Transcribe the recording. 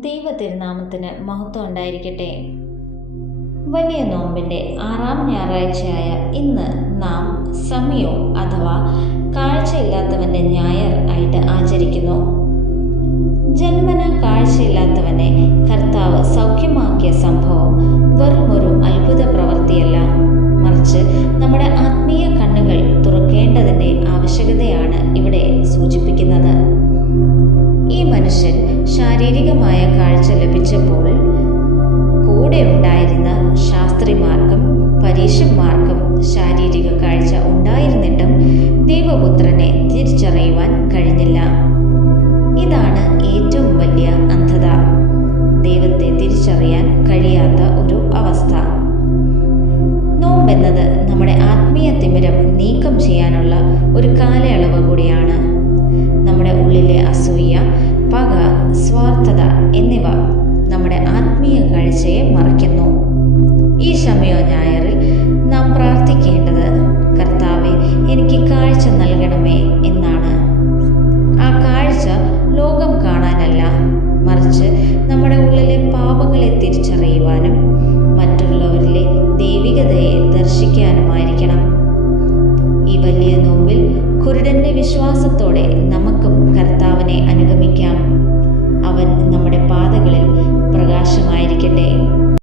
ദൈവ തിരുനാമത്തിന് മഹത്വം ഉണ്ടായിരിക്കട്ടെ. വലിയ നോമ്പിൻ്റെ 6-ാം ഞായറാഴ്ചയായ ഇന്ന് നാം സമയോ അഥവാ കാഴ്ചയില്ലാത്തവൻ്റെ ഞായർ ആയിട്ട് ആചരിക്കുന്നു. ജന്മന കാഴ്ചയില്ലാത്തവനെ കർത്താവ് സൗഖ്യമാക്കിയ സംഭവം വെറുമൊരു അത്ഭുത പ്രവൃത്തിയല്ല, മറിച്ച് നമ്മുടെ ആത്മീയ കണ്ണുകൾ തുറക്കേണ്ടതിൻ്റെ ആവശ്യകതയാണ് ഇവിടെ സൂചിപ്പിക്കുന്നത്. ഈ മനുഷ്യൻ ശാരീരികമായ കാഴ്ച ലഭിച്ചപ്പോൾ കൂടെ ഉണ്ടായിരുന്ന ശാസ്ത്രിമാർക്കും പരീശന്മാർക്കും ശാരീരിക കാഴ്ച ഉണ്ടായിരുന്നിട്ടും ദൈവപുത്രനെ തിരിച്ചറിയുവാൻ കഴിഞ്ഞില്ല. ഇതാണ് ഏറ്റവും വലിയ അന്ധത, ദൈവത്തെ തിരിച്ചറിയാൻ കഴിയാത്ത ഒരു അവസ്ഥ. നോമ്പെന്നത് നമ്മുടെ ആത്മീയ തിമിരം നീക്കം ചെയ്യാനുള്ള ഒരു കാലയളവ് കൂടിയാണ്. നമ്മുടെ ഉള്ളിലെ അസൂയ, പക, സ്വാർത്ഥത എന്നിവ നമ്മുടെ ആത്മീയ കാഴ്ചയെ മറയ്ക്കുന്നു. ഈ ശമയോ ഞായറിൽ നാം പ്രാർത്ഥിക്കേണ്ടത്, കർത്താവെ, എനിക്ക് കാഴ്ച നൽകണമേ എന്നാണ്. ആ കാഴ്ച ലോകം കാണാനല്ല, മറിച്ച് നമ്മുടെ ഉള്ളിലെ പാപങ്ങളെ തിരിച്ചറിയുവാനും മറ്റുള്ളവരിലെ ദൈവികതയെ ദർശിക്കാനുമായിരിക്കണം. ഈ വലിയ നോമ്പിൽ കുരുടന്റെ വിശ്വാസത്തോടെ നമുക്കും കർത്താവിനെ അനുഗമിക്കാം. അവൻ നമ്മുടെ പാതകളിൽ പ്രകാശമായിരിക്കട്ടെ.